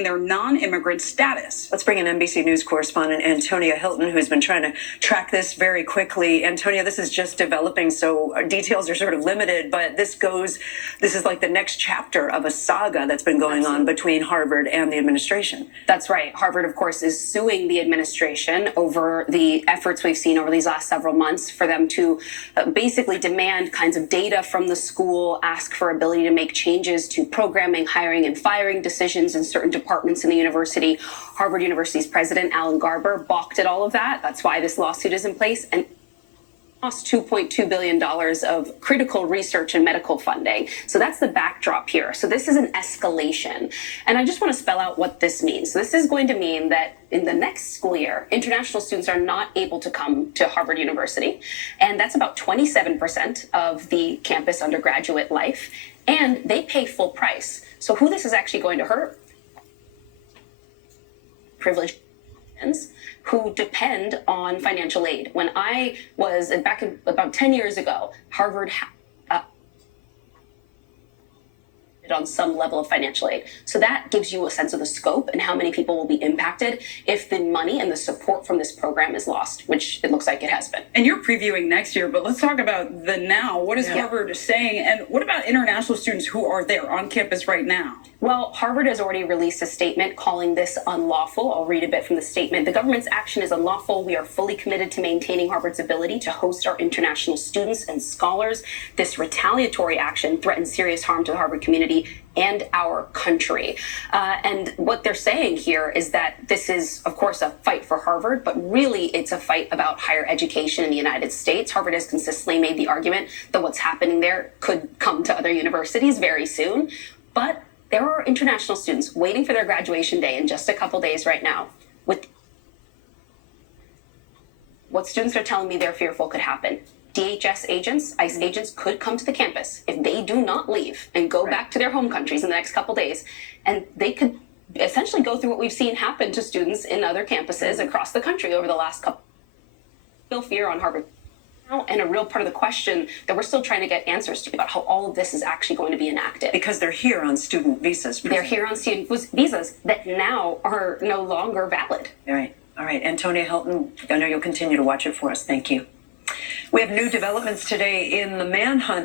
their non-immigrant status. Let's bring in NBC News correspondent Antonia Hilton, who's been trying to track this very quickly. Antonia, this is just developing, so details are sort of limited, but this is like the next chapter of a saga that's been going on between Harvard and the administration. That's right. Harvard, of course, is suing the administration over the efforts we've seen over these last several months for them to basically demand kinds of data from the school, ask for ability to make changes to programming, hiring, and firing decisions in certain departments in the university. Harvard University's president, Alan Garber, balked at all of that. That's why this lawsuit is in place. And lost $2.2 billion of critical research and medical funding. So that's the backdrop here. So this is an escalation. And I just want to spell out what this means. So this is going to mean that in the next school year, international students are not able to come to Harvard University. And that's about 27% of the campus undergraduate life. And they pay full price. So who this is actually going to hurt? Privileged who depend on financial aid. When I was back about 10 years ago, Harvard on some level of financial aid. So that gives you a sense of the scope and how many people will be impacted if the money and the support from this program is lost, which it looks like it has been. And you're previewing next year, but let's talk about the now. What is Harvard saying? And what about international students who are there on campus right now? Well, Harvard has already released a statement calling this unlawful. I'll read a bit from the statement. The government's action is unlawful. We are fully committed to maintaining Harvard's ability to host our international students and scholars. This retaliatory action threatens serious harm to the Harvard community and our country. And what they're saying here is that this is, of course, a fight for Harvard, but really it's a fight about higher education in the United States. Harvard has consistently made the argument that what's happening there could come to other universities very soon. But there are international students waiting for their graduation day in just a couple days right now. With what students are telling me they're fearful could happen. DHS agents, ICE agents could come to the campus if they do not leave and go back to their home countries in the next couple days. And they could essentially go through what we've seen happen to students in other campuses across the country over the last couple. Real fear on Harvard. And a real part of the question that we're still trying to get answers to about how all of this is actually going to be enacted. Because they're here on student visas. They're here on student visas that now are no longer valid. All right. All right. Antonia Hilton, I know you'll continue to watch it for us. Thank you. We have new developments today in the manhunt